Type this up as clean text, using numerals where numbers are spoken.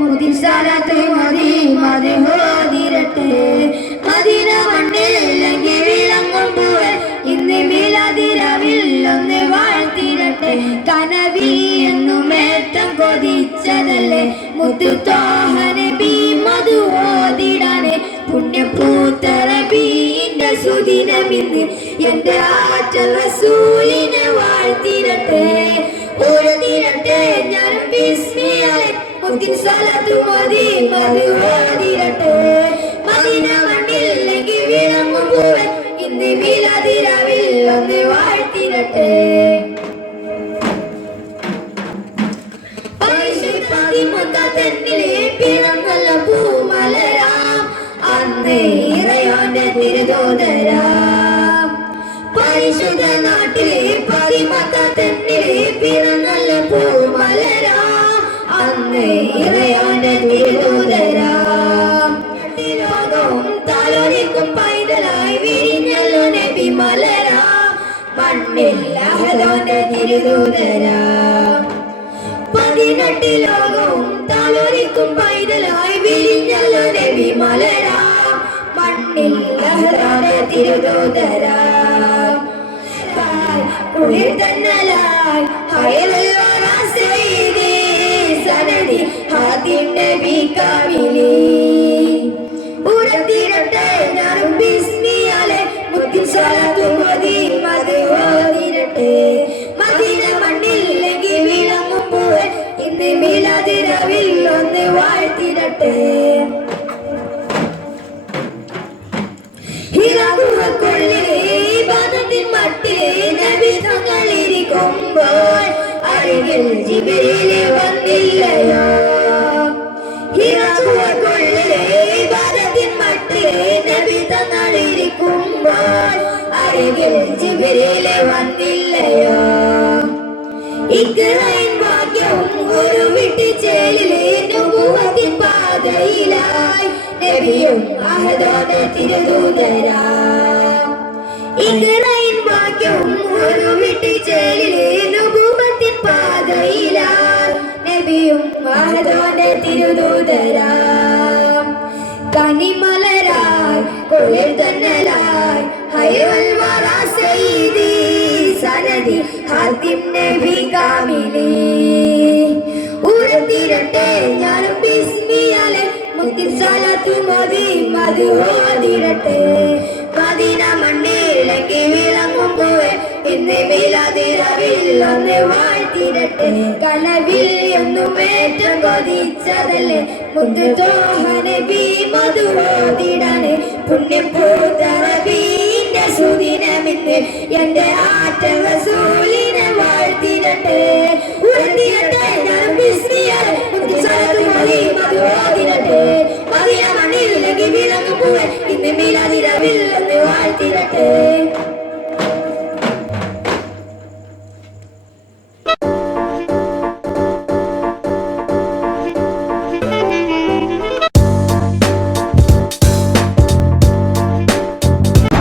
മുത്തിൻ സ്ഥലത്ത് മതി മതി ഹോദിരട്ടെ മദീന മണ്ണിലെങ്കിൽ വിളങ്ങുമ്പോൾ ഇന്ന് മിലാദിരവിൽ ഒന്ന് വാഴ്ത്തിരട്ടെ കനവിൽ എന്നും ഏറ്റം കൊതിച്ചതല്ലേ മുത്തു ത്വാഹ നബി മധു ഓതിടാനെ പുണ്യപൂത്തറബീന്റെ സുദിനമിന്ന് എന്റെ ആറ്റൽ റസൂലിനെ വാഴ്ത്തിരട്ടെ ഓതിരട്ടെ ഞാൻ ബിസ്മില്ലാഹ് മുത്തിൻ സ്വലാത്തു മതി മതി ഓതിരട്ടെ മദീന മണ്ണിലെങ്കിൽ വിളങ്ങുമ്പോൾ ഇന്ന് മിലാദിരവിൽ ഒന്ന് വാഴ്ത്തിരട്ടെ പിറന്നല്ല പൂമലരാം അന്നേ ഇറയോന്റെ തിരുദൂതരാം പരിശുദ്ധ നാട്ടിലെ പതിമത്തന്നിലെ പിറന്നല്ല പൂമലരാം അന്നേ ഇറയോന്റെ തിരുദൂതരാം ലോകവും തലോലിക്കും പൈതലായി വിരിഞ്ഞല്ലോ നബി മലരാം മണ്ണിൽ അഹലോന്റെ തിരുദൂതരാം 18 ലോകവും തലോലിക്കും പൈതലായി വിരിഞ്ഞല്ലോ നബി മലരാം മണ്ണിൽ അഹ്ലാന്റെ തിരുദൂതരാം കുളിർ തന്നലായി ഹയറുൽ വറാ സയ്യിദി സനദി ഹാദിം നബി കാമിലി ഉറത്തിരട്ടെ ഞാൻ ബിസ്മില്ലാഹ് മുത്തിൻ സ്വലാത്തു മതി മതി ഓതിരട്ടെ മദീന മണ്ണിലെങ്കിൽ വിളങ്ങുമ്പോൾ ഇന്ന് മിലാദിരവിൽ ഒന്ന് വാഴ്ത്തിരട്ടെ ഹിറഗുഹക്കുള്ളിലെ ഇബാദത്തിൻ മട്ടിലെ നബി തങ്ങളിരിക്കുമ്പോൾ അരികിൽ ജിബ്രീൽ വന്നില്ലയോ ഹിറഗുഹക്കുള്ളിലെ ഇബാദത്തിൻ മട്ടിലെ നബി തങ്ങളിരിക്കുമ്പോൾ അരികിൽ ജിബ്രീൽ വന്നില്ലയോ ഇഖ്റായിൻ ഭാഗ്യവും ഒരു വിട്ടുചേലിലെ നുബുവത്തിൻ പാതയിലായി നബിയും അഹദോന്റെ തിരുദൂതരാം ഇഖ്റായിൻ ഭാഗ്യവും ഒരു വിട്ടുചേലിലെ നുബുവത്തിൻ പാതയിലായി നബിയും അഹദോന്റെ തിരുദൂതരാം കനിമലരായി കുളിർ തന്നലായി ഹയറുൽ വറാ സയ്യിദി സനദി ഹാദിം നബി കാമിലി ഉറത്തിരട്ടെ ഞാൻ ബിസ്മില്ലാഹ് മുത്തിൻ സ്വലാത്തു മതി മതി ഓതിരട്ടെ മദീന മണ്ണിലെങ്കിൽ വിളങ്ങുമ്പോൾ ഇന്ന് മിലാദിരവിൽ ഒന്ന് വാഴ്ത്തിരട്ടെ കനവിൽ എന്നും ഏറ്റം കൊതിച്ചതല്ലേ മുത്തു ത്വാഹ നബി മധു ഓതിടാനെ പുണ്യപൂത്തറബീന്റെ സുദിനമിന്ന് എന്റെ ആറ്റൽ റസൂൽ